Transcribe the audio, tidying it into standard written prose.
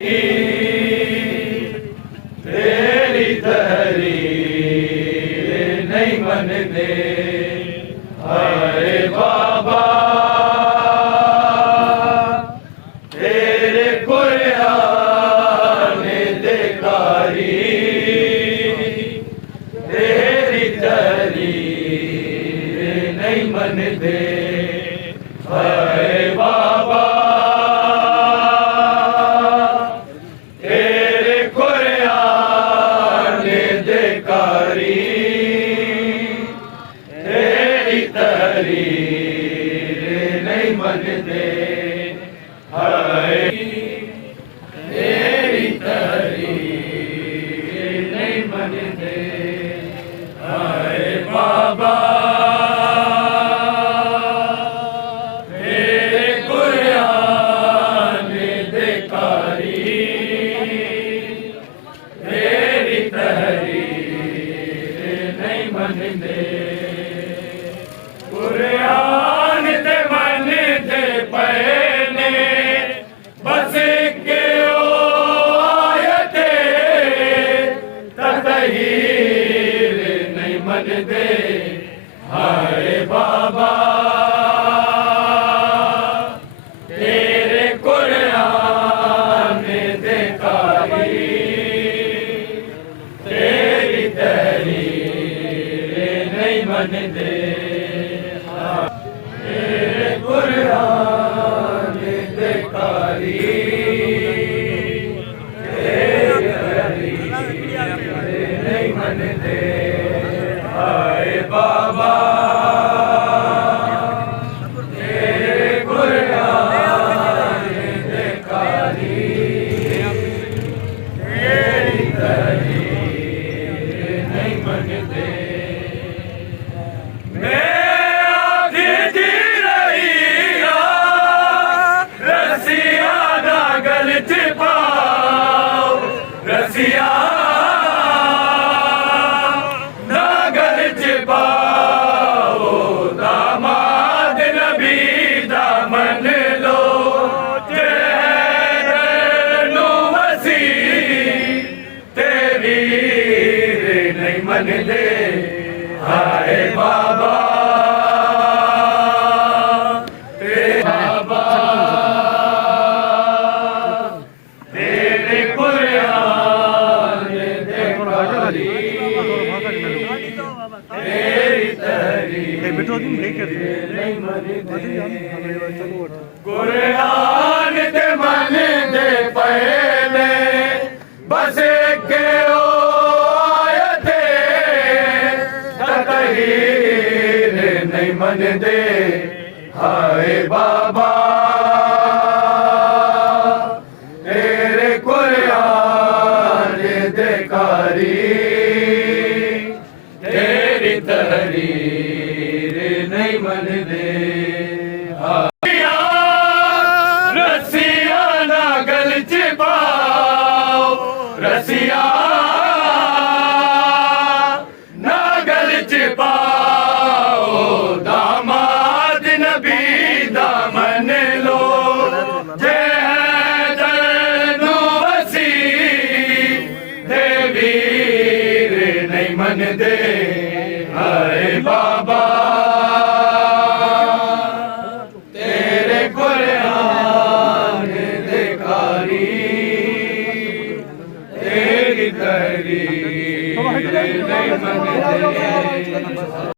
तेरी तहरीर नहीं मनते हाय बाबा, तेरे कुरान देकारी तेरी तहरीर नहीं मनते हाय बाबा, नहीं मनते हाय तेरी तहरीर नहीं मनते हाय बाबा, तेरे कुरान देकारी तेरी तहरीर नहीं मनते कुरान ते मन दे पैने बस के ओ आयते तहरीर नहीं मनते हाय बाबा, तेरे कुरान देकारी तेरी तहरीर नहीं मनते कुरान देकारी नहीं मनते हाय बाबा, तेरे कुरान देकारी तेरी तहरीर नहीं मनते रसिया नागल चिपाओ दामाद नबी दामन लो नो वसी तेरी नहीं मन दे हाय बाबा, कुरान दे मन दे पहले बस के ओ आयते तहरीर नहीं मनते हाय बाबा, तेरे कुरान देकारी तेरी तहरीर नहीं मनते रसिया नागल चिपाओ रसिया नागल चिपाओ दामाद नबी दामन लो जय दरनो वसी देवीर नहीं मनते हाय बाबा, तेरे कुरान देकारी तेरी तहरीर नहीं मनते।